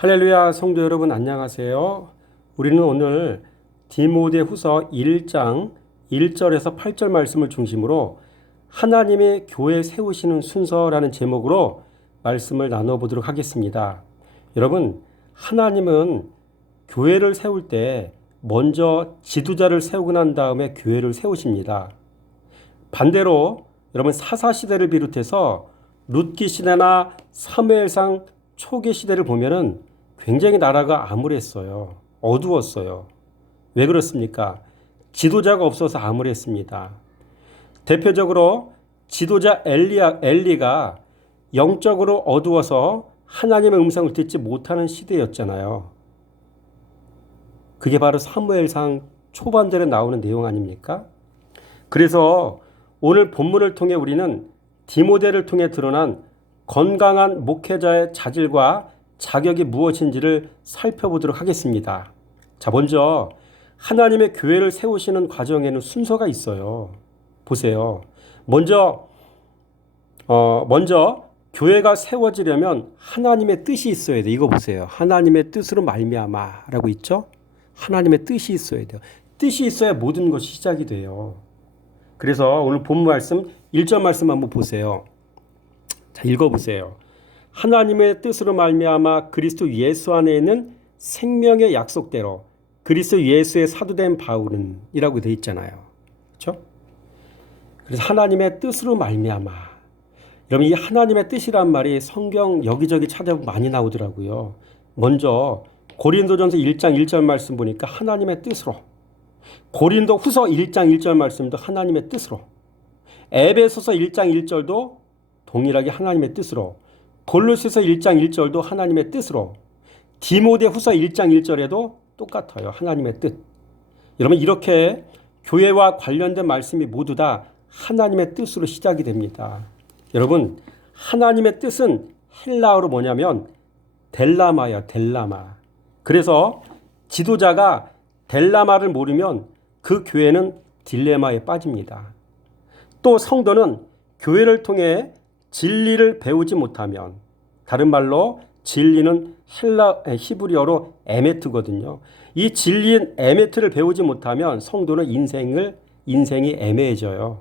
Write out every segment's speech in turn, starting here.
할렐루야, 성도 여러분 안녕하세요. 우리는 오늘 디모데후서 1장 1절에서 8절 말씀을 중심으로 하나님의 교회 세우시는 순서라는 제목으로 말씀을 나눠보도록 하겠습니다. 여러분, 하나님은 교회를 세울 때 먼저 지도자를 세우고 난 다음에 교회를 세우십니다. 반대로 여러분 사사시대를 비롯해서 룻기 시대나 사무엘상 초기 시대를 보면은 굉장히 나라가 암울했어요. 어두웠어요. 왜 그렇습니까? 지도자가 없어서 암울했습니다. 대표적으로 지도자 엘리가 영적으로 어두워서 하나님의 음성을 듣지 못하는 시대였잖아요. 그게 바로 사무엘상 초반절에 나오는 내용 아닙니까? 그래서 오늘 본문을 통해 우리는 디모데를 통해 드러난 건강한 목회자의 자질과 자격이 무엇인지를 살펴보도록 하겠습니다. 자, 먼저 하나님의 교회를 세우시는 과정에는 순서가 있어요. 보세요. 먼저 교회가 세워지려면 하나님의 뜻이 있어야 돼요. 이거 보세요. 하나님의 뜻으로 말미암아라고 있죠? 하나님의 뜻이 있어야 돼요. 뜻이 있어야 모든 것이 시작이 돼요. 그래서 오늘 본문 말씀 1절 말씀 한번 보세요. 자, 읽어보세요. 하나님의 뜻으로 말미암아 그리스도 예수 안에 있는 생명의 약속대로 그리스도 예수의 사도된 바울은 이라고 되어 있잖아요. 그렇죠? 그래서 하나님의 뜻으로 말미암아. 여러분, 이 하나님의 뜻이란 말이 성경 여기저기 찾아보면 많이 나오더라고요. 먼저 고린도전서 1장 1절 말씀 보니까 하나님의 뜻으로, 고린도 후서 1장 1절 말씀도 하나님의 뜻으로, 에베소서 1장 1절도 동일하게 하나님의 뜻으로, 골로새서 1장 1절도 하나님의 뜻으로, 디모데후서 1장 1절에도 똑같아요. 하나님의 뜻. 여러분, 이렇게 교회와 관련된 말씀이 모두 다 하나님의 뜻으로 시작이 됩니다. 여러분, 하나님의 뜻은 헬라어로 뭐냐면 델라마예요. 델라마. 그래서 지도자가 델라마를 모르면 그 교회는 딜레마에 빠집니다. 또 성도는 교회를 통해 진리를 배우지 못하면, 다른 말로 진리는 히브리어로 에메트거든요. 이 진리인 에메트를 배우지 못하면 성도는 인생이 애매해져요.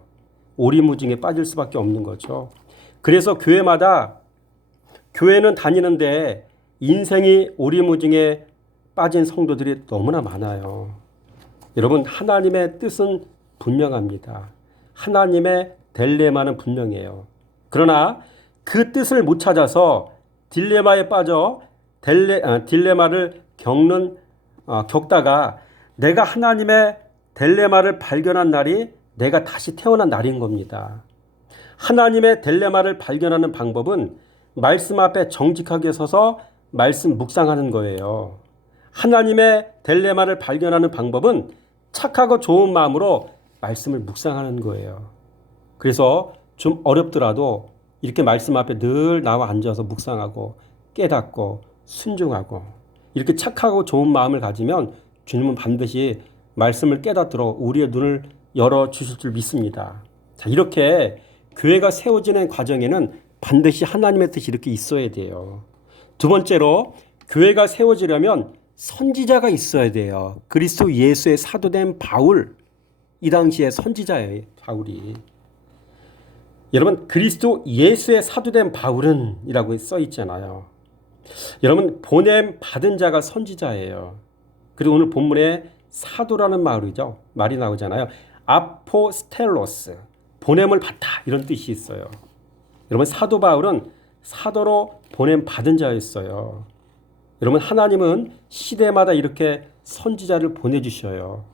오리무중에 빠질 수밖에 없는 거죠. 그래서 교회는 다니는데 인생이 오리무중에 빠진 성도들이 너무나 많아요. 여러분, 하나님의 뜻은 분명합니다. 하나님의 딜레마는 분명해요. 그러나 그 뜻을 못 찾아서 딜레마에 빠져 딜레마를 겪다가 내가 하나님의 딜레마를 발견한 날이 내가 다시 태어난 날인 겁니다. 하나님의 딜레마를 발견하는 방법은 말씀 앞에 정직하게 서서 말씀 묵상하는 거예요. 하나님의 딜레마를 발견하는 방법은 착하고 좋은 마음으로 말씀을 묵상하는 거예요. 그래서 좀 어렵더라도 이렇게 말씀 앞에 늘 나와 앉아서 묵상하고 깨닫고 순종하고 이렇게 착하고 좋은 마음을 가지면 주님은 반드시 말씀을 깨닫도록 우리의 눈을 열어주실 줄 믿습니다. 자, 이렇게 교회가 세워지는 과정에는 반드시 하나님의 뜻이 이렇게 있어야 돼요. 두 번째로 교회가 세워지려면 선지자가 있어야 돼요. 그리스도 예수의 사도된 바울, 이 당시에 선지자예요. 바울이. 여러분, 그리스도 예수의 사도된 바울은 이라고 써 있잖아요. 여러분, 보냄 받은 자가 선지자예요. 그리고 오늘 본문에 사도라는 말이 나오잖아요. 아포스텔로스, 보냄을 받다, 이런 뜻이 있어요. 여러분, 사도 바울은 사도로 보냄 받은 자였어요. 여러분, 하나님은 시대마다 이렇게 선지자를 보내주셔요.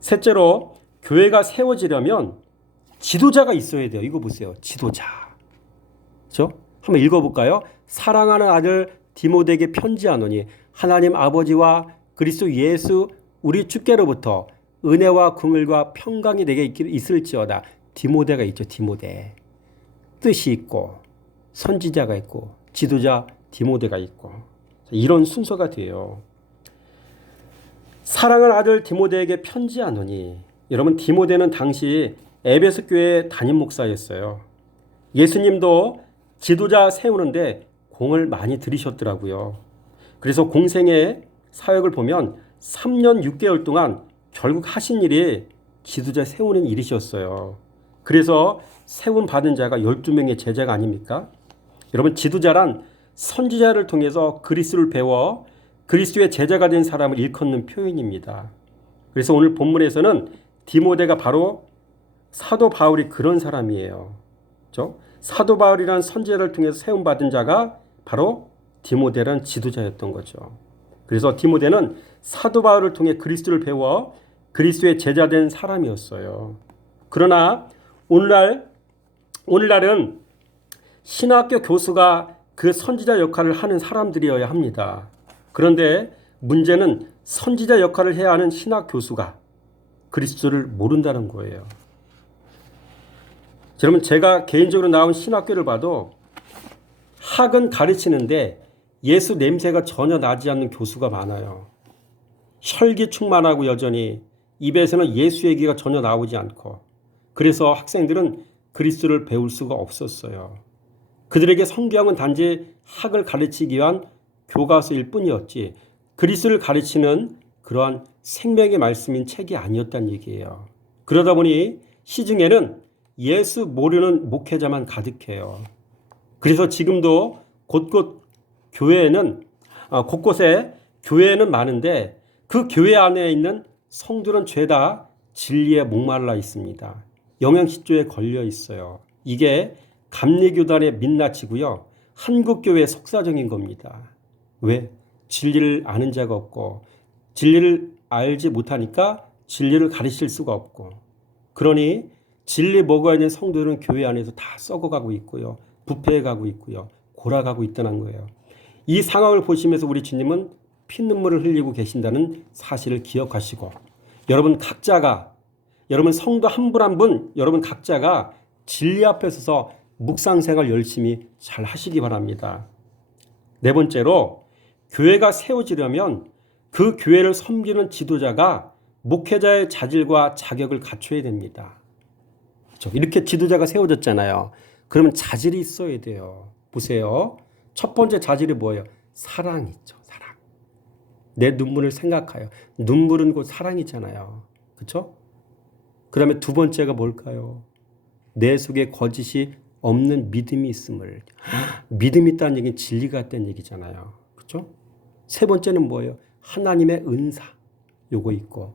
셋째로, 교회가 세워지려면 지도자가 있어야 돼요. 이거 보세요. 지도자. 그렇죠? 한번 읽어볼까요? 사랑하는 아들 디모데에게 편지하노니 하나님 아버지와 그리스도 예수 우리 주께로부터 은혜와 긍휼과 평강이 내게 있을지어다. 디모데가 있죠. 디모데. 뜻이 있고 선지자가 있고 지도자 디모데가 있고 이런 순서가 돼요. 사랑하는 아들 디모데에게 편지하노니, 여러분, 디모데는 당시 에베소 교회 담임 목사였어요. 예수님도 지도자 세우는데 공을 많이 들이셨더라고요. 그래서 공생의 사역을 보면 3년 6개월 동안 결국 하신 일이 지도자 세우는 일이셨어요. 그래서 세움 받은 자가 12명의 제자가 아닙니까? 여러분, 지도자란 선지자를 통해서 그리스도를 배워 그리스도의 제자가 된 사람을 일컫는 표현입니다. 그래서 오늘 본문에서는 디모데가 바로 사도 바울이 그런 사람이에요. 그렇죠? 사도 바울이라는 선지자를 통해서 세움받은 자가 바로 디모데라는 지도자였던 거죠. 그래서 디모데는 사도 바울을 통해 그리스도를 배워 그리스도의 제자 된 사람이었어요. 그러나 오늘날은 신학교 교수가 그 선지자 역할을 하는 사람들이어야 합니다. 그런데 문제는 선지자 역할을 해야 하는 신학 교수가 그리스도를 모른다는 거예요. 여러분, 제가 개인적으로 나온 신학교를 봐도 학은 가르치는데 예수 냄새가 전혀 나지 않는 교수가 많아요. 혈기 충만하고 여전히 입에서는 예수 얘기가 전혀 나오지 않고, 그래서 학생들은 그리스도를 배울 수가 없었어요. 그들에게 성경은 단지 학을 가르치기 위한 교과서일 뿐이었지 그리스도를 가르치는 그러한 생명의 말씀인 책이 아니었다는 얘기예요. 그러다 보니 시중에는 예수 모르는 목회자만 가득해요. 그래서 지금도 곳곳에 교회는 많은데 그 교회 안에 있는 성도는 죄다 진리에 목말라 있습니다. 영양실조에 걸려 있어요. 이게 감리교단의 민낯이고요. 한국교회의 속사정인 겁니다. 왜? 진리를 아는 자가 없고 진리를 알지 못하니까 진리를 가르칠 수가 없고, 그러니 진리 먹어야 하는 성도들은 교회 안에서 다 썩어가고 있고요. 부패해가고 있고요. 골아가고 있다는 거예요. 이 상황을 보시면서 우리 주님은 피눈물을 흘리고 계신다는 사실을 기억하시고, 여러분 성도 한 분 한 분 여러분 각자가 진리 앞에 서서 묵상생활 열심히 잘 하시기 바랍니다. 네 번째로, 교회가 세워지려면 그 교회를 섬기는 지도자가 목회자의 자질과 자격을 갖춰야 됩니다. 그렇죠? 이렇게 지도자가 세워졌잖아요. 그러면 자질이 있어야 돼요. 보세요. 첫 번째 자질이 뭐예요? 사랑이죠. 사랑. 내 눈물을 생각하여. 눈물은 곧 사랑이잖아요. 그렇죠? 그 다음에 두 번째가 뭘까요? 내 속에 거짓이 없는 믿음이 있음을. 믿음이 있다는 얘기는 진리가 있다는 얘기잖아요. 그렇죠? 세 번째는 뭐예요? 하나님의 은사. 요거 있고.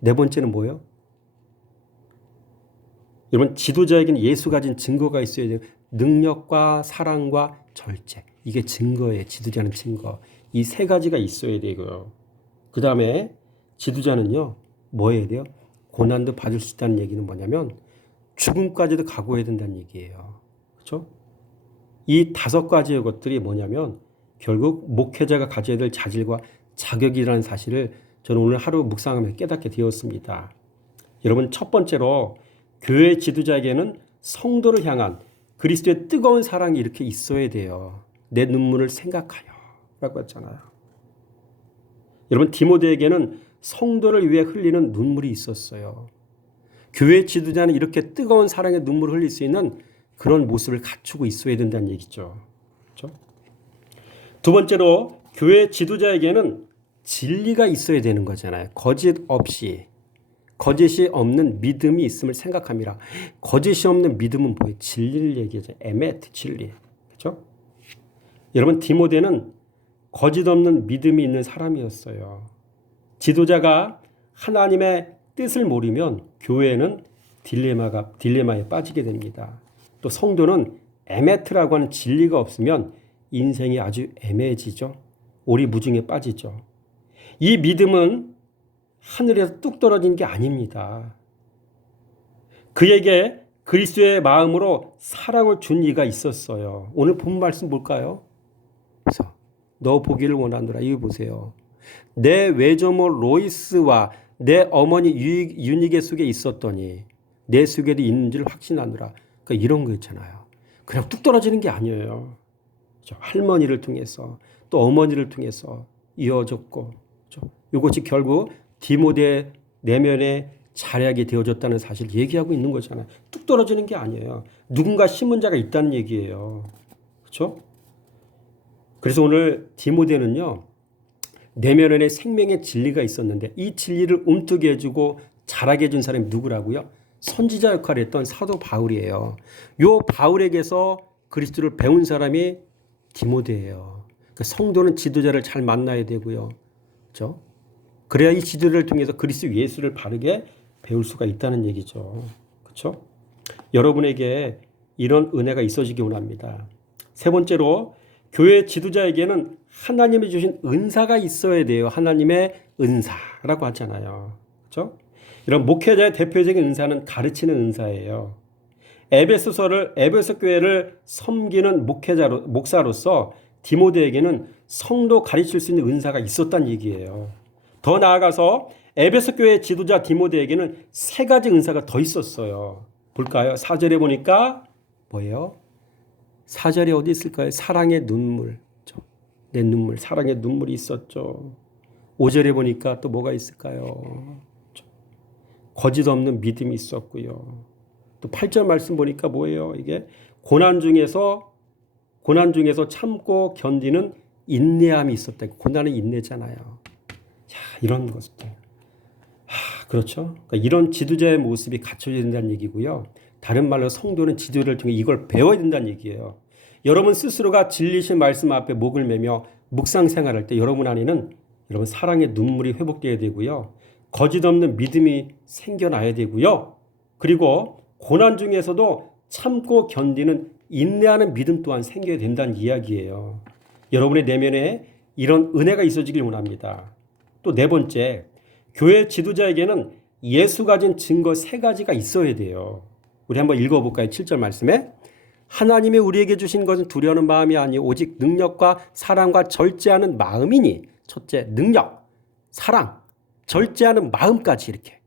네 번째는 뭐예요? 여러분, 지도자에게는 예수 가진 증거가 있어야 돼요. 능력과 사랑과 절제. 이게 증거예요. 지도자는 증거. 이 세 가지가 있어야 되고요. 그 다음에 지도자는요, 뭐 해야 돼요? 고난도 받을 수 있다는 얘기는 뭐냐면 죽음까지도 각오해야 된다는 얘기예요. 그렇죠? 이 다섯 가지의 것들이 뭐냐면 결국 목회자가 가져야 될 자질과 자격이라는 사실을 저는 오늘 하루 묵상하면서 깨닫게 되었습니다. 여러분, 첫 번째로 교회 지도자에게는 성도를 향한 그리스도의 뜨거운 사랑이 이렇게 있어야 돼요. 내 눈물을 생각하여 라고 했잖아요. 여러분, 디모데에게는 성도를 위해 흘리는 눈물이 있었어요. 교회 지도자는 이렇게 뜨거운 사랑의 눈물을 흘릴 수 있는 그런 모습을 갖추고 있어야 된다는 얘기죠. 그렇죠? 두 번째로, 교회 지도자에게는 진리가 있어야 되는 거잖아요. 거짓이 없는 믿음이 있음을 생각합니다. 거짓이 없는 믿음은 뭐예요? 진리를 얘기하죠. 에메트, 진리. 그렇죠? 여러분, 디모데는 거짓 없는 믿음이 있는 사람이었어요. 지도자가 하나님의 뜻을 모르면 교회는 딜레마에 빠지게 됩니다. 또 성도는 에메트라고 하는 진리가 없으면 인생이 아주 애매해지죠. 오리무중에 빠지죠. 이 믿음은 하늘에서 뚝 떨어진 게 아닙니다. 그에게 그리스도의 마음으로 사랑을 준 이가 있었어요. 오늘 본 말씀 볼까요? 그래서 너 보기를 원하노라. 이거 보세요. 내 외조모 로이스와 내 어머니 유니게 속에 있었더니 내 속에도 있는 줄 확신하노라. 그러니까 이런 거 있잖아요. 그냥 뚝 떨어지는 게 아니에요. 할머니를 통해서 또 어머니를 통해서 이어졌고, 이것이 결국 디모데 내면에 자략이 되어졌다는 사실을 얘기하고 있는 거잖아요. 뚝 떨어지는 게 아니에요. 누군가 심은 자가 있다는 얘기예요. 그렇죠? 그래서 오늘 디모데는요, 내면에 생명의 진리가 있었는데 이 진리를 움트게 해주고 자라게 해준 사람이 누구라고요? 선지자 역할을 했던 사도 바울이에요. 요 바울에게서 그리스도를 배운 사람이 디모데예요. 그러니까 성도는 지도자를 잘 만나야 되고요. 그렇죠? 그래야 이 지도자를 통해서 그리스도 예수를 바르게 배울 수가 있다는 얘기죠. 그렇죠? 여러분에게 이런 은혜가 있어지기 원합니다. 세 번째로 교회 지도자에게는 하나님이 주신 은사가 있어야 돼요. 하나님의 은사라고 하잖아요. 그렇죠? 이런 목회자의 대표적인 은사는 가르치는 은사예요. 에베소 교회를 섬기는 목사로서 디모데에게는 성도 가르칠 수 있는 은사가 있었다는 얘기예요. 더 나아가서 에베소 교회 지도자 디모데에게는 세 가지 은사가 더 있었어요. 볼까요? 4절에 보니까 뭐예요? 4절에 어디 있을까요? 사랑의 눈물. 내 눈물, 사랑의 눈물이 있었죠. 5절에 보니까 또 뭐가 있을까요? 거짓 없는 믿음이 있었고요. 또 8절 말씀 보니까 뭐예요? 이게 고난 중에서 참고 견디는 인내함이 있었다. 고난은 인내잖아요. 자, 이런 것들. 그렇죠. 그러니까 이런 지도자의 모습이 갖춰져야 된다는 얘기고요. 다른 말로 성도는 지도를 통해 이걸 배워야 된다는 얘기예요. 여러분 스스로가 진리신 말씀 앞에 목을 매며 묵상 생활할 때 여러분 안에는 여러분 사랑의 눈물이 회복되어야 되고요. 거짓 없는 믿음이 생겨나야 되고요. 그리고 고난 중에서도 참고 견디는 인내하는 믿음 또한 생겨야 된다는 이야기예요. 여러분의 내면에 이런 은혜가 있어지길 원합니다. 또 네 번째, 교회 지도자에게는 예수 가진 증거 세 가지가 있어야 돼요. 우리 한번 읽어볼까요? 7절 말씀에 하나님이 우리에게 주신 것은 두려워하는 마음이 아니요 오직 능력과 사랑과 절제하는 마음이니 첫째 능력, 사랑, 절제하는 마음까지 이렇게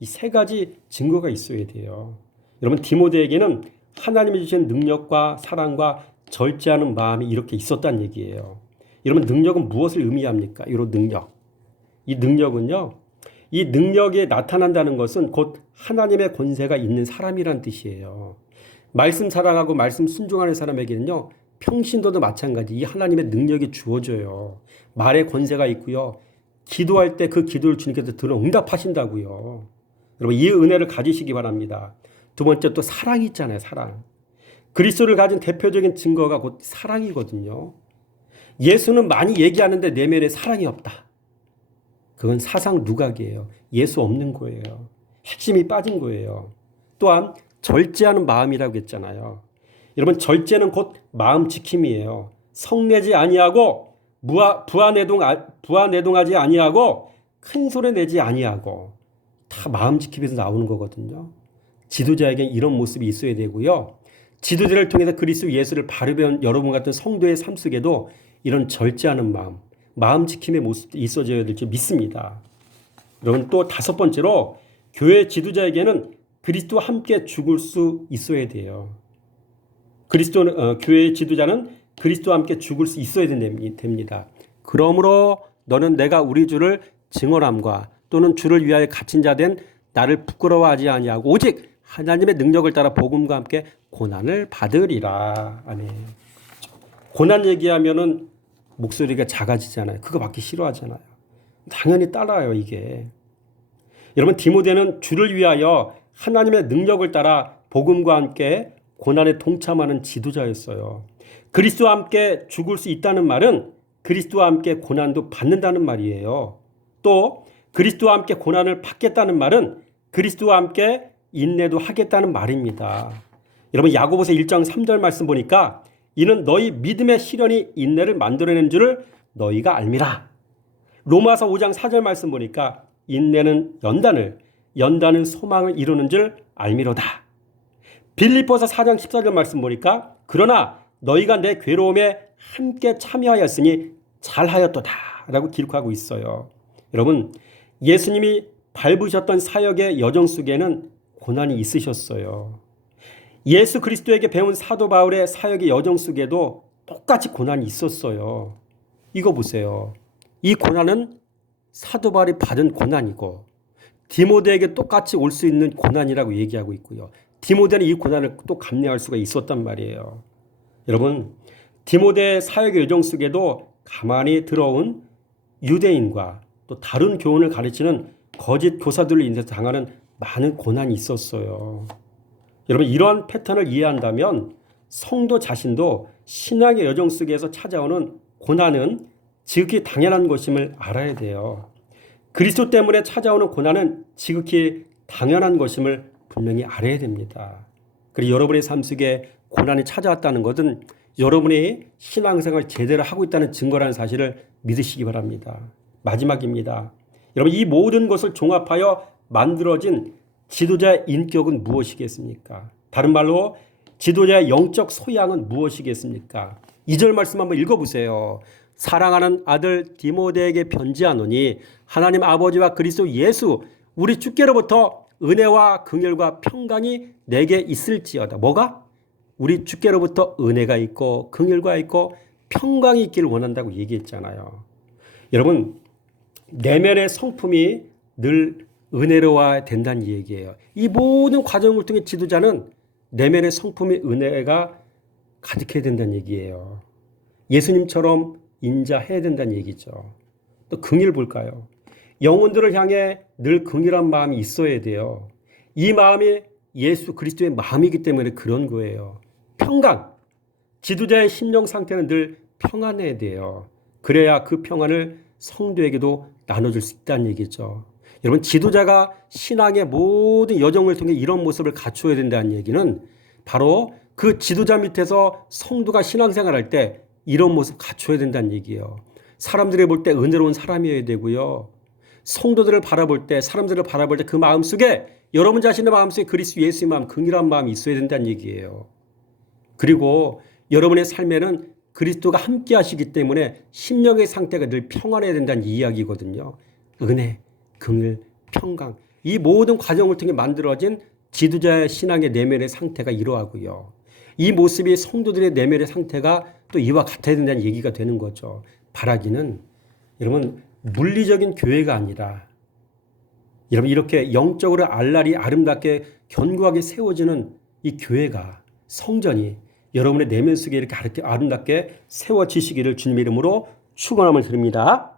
이 세 가지 증거가 있어야 돼요. 여러분 디모데에게는 하나님이 주신 능력과 사랑과 절제하는 마음이 이렇게 있었다는 얘기예요. 여러분 능력은 무엇을 의미합니까? 이런 능력. 이 능력은요. 이 능력에 나타난다는 것은 곧 하나님의 권세가 있는 사람이란 뜻이에요. 말씀 사랑하고 말씀 순종하는 사람에게는요. 평신도도 마찬가지 이 하나님의 능력이 주어져요. 말에 권세가 있고요. 기도할 때 그 기도를 주님께서 들어 응답하신다고요. 여러분 이 은혜를 가지시기 바랍니다. 두 번째 또 사랑이 있잖아요. 사랑. 그리스도를 가진 대표적인 증거가 곧 사랑이거든요. 예수는 많이 얘기하는데 내면에 사랑이 없다. 그건 사상 누각이에요. 예수 없는 거예요. 핵심이 빠진 거예요. 또한 절제하는 마음이라고 했잖아요. 여러분 절제는 곧 마음 지킴이에요. 성내지 아니하고 부하내동하지 아니하고 큰 소리 내지 아니하고 다 마음 지킴에서 나오는 거거든요. 지도자에게 이런 모습이 있어야 되고요. 지도자를 통해서 그리스도 예수를 바르게 배운 여러분 같은 성도의 삶 속에도 이런 절제하는 마음 지킴의 모습이 있어져야 될 줄 믿습니다. 여러분 또 다섯 번째로 교회 지도자에게는 그리스도와 함께 죽을 수 있어야 돼요. 교회의 지도자는 그리스도와 함께 죽을 수 있어야 됩니다. 그러므로 너는 내가 우리 주를 증언함과 또는 주를 위하여 갇힌 자 된 나를 부끄러워하지 아니하고 오직 하나님의 능력을 따라 복음과 함께 고난을 받으리라. 아멘. 고난 얘기하면은 목소리가 작아지잖아요. 그거 받기 싫어하잖아요. 당연히 따라요, 이게. 여러분, 디모데는 주를 위하여 하나님의 능력을 따라 복음과 함께 고난에 동참하는 지도자였어요. 그리스도와 함께 죽을 수 있다는 말은 그리스도와 함께 고난도 받는다는 말이에요. 또 그리스도와 함께 고난을 받겠다는 말은 그리스도와 함께 인내도 하겠다는 말입니다. 여러분 야고보서 1장 3절 말씀 보니까 이는 너희 믿음의 시련이 인내를 만들어내는 줄을 너희가 알미라. 로마서 5장 4절 말씀 보니까 인내는 연단은 소망을 이루는 줄 알미로다. 빌립보서 4장 14절 말씀 보니까 그러나 너희가 내 괴로움에 함께 참여하였으니 잘하였도다 라고 기록하고 있어요. 여러분 예수님이 밟으셨던 사역의 여정 속에는 고난이 있으셨어요. 예수 그리스도에게 배운 사도 바울의 사역의 여정 속에도 똑같이 고난이 있었어요. 이거 보세요. 이 고난은 사도 바울이 받은 고난이고 디모데에게 똑같이 올 수 있는 고난이라고 얘기하고 있고요. 디모데는 이 고난을 또 감내할 수가 있었단 말이에요. 여러분 디모데 사역의 여정 속에도 가만히 들어온 유대인과 또 다른 교훈을 가르치는 거짓 교사들로 인해서 당하는 많은 고난이 있었어요. 여러분 이런 패턴을 이해한다면 성도 자신도 신앙의 여정 속에서 찾아오는 고난은 지극히 당연한 것임을 알아야 돼요. 그리스도 때문에 찾아오는 고난은 지극히 당연한 것임을 분명히 알아야 됩니다. 그리고 여러분의 삶 속에 고난이 찾아왔다는 것은 여러분이 신앙생활을 제대로 하고 있다는 증거라는 사실을 믿으시기 바랍니다. 마지막입니다. 여러분 이 모든 것을 종합하여 만들어진 지도자의 인격은 무엇이겠습니까? 다른 말로 지도자의 영적 소양은 무엇이겠습니까? 2절 말씀 한번 읽어보세요. 사랑하는 아들 디모데에게 편지하노니 하나님 아버지와 그리스도 예수 우리 주께로부터 은혜와 긍휼과 평강이 내게 있을지어다. 뭐가? 우리 주께로부터 은혜가 있고 긍휼과 있고 평강이 있기를 원한다고 얘기했잖아요. 여러분 내면의 성품이 늘 은혜로워야 된다는 얘기예요. 이 모든 과정을 통해 지도자는 내면의 성품의 은혜가 가득해야 된다는 얘기예요. 예수님처럼 인자해야 된다는 얘기죠. 또 긍휼 볼까요? 영혼들을 향해 늘 긍휼한 마음이 있어야 돼요. 이 마음이 예수 그리스도의 마음이기 때문에 그런 거예요. 평강. 지도자의 심령 상태는 늘 평안해야 돼요. 그래야 그 평안을 성도에게도 나눠줄 수 있다는 얘기죠. 여러분 지도자가 신앙의 모든 여정을 통해 이런 모습을 갖추어야 된다는 얘기는 바로 그 지도자 밑에서 성도가 신앙생활할 때 이런 모습 갖춰야 된다는 얘기예요. 사람들이 볼 때 은혜로운 사람이어야 되고요. 성도들을 바라볼 때 사람들을 바라볼 때 그 마음속에 여러분 자신의 마음속에 그리스도 예수의 마음 긍휼한 마음이 있어야 된다는 얘기예요. 그리고 여러분의 삶에는 그리스도가 함께 하시기 때문에 심령의 상태가 늘 평안해야 된다는 이야기거든요. 은혜, 긍휼, 평강 이 모든 과정을 통해 만들어진 지도자의 신앙의 내면의 상태가 이러하고요. 이 모습이 성도들의 내면의 상태가 또 이와 같아야 된다는 얘기가 되는 거죠. 바라기는 여러분 물리적인 교회가 아니라 여러분 이렇게 영적으로 알랄이 아름답게 견고하게 세워지는 이 교회가 성전이 여러분의 내면 속에 이렇게 아름답게 세워지시기를 주님의 이름으로 축원함을 드립니다.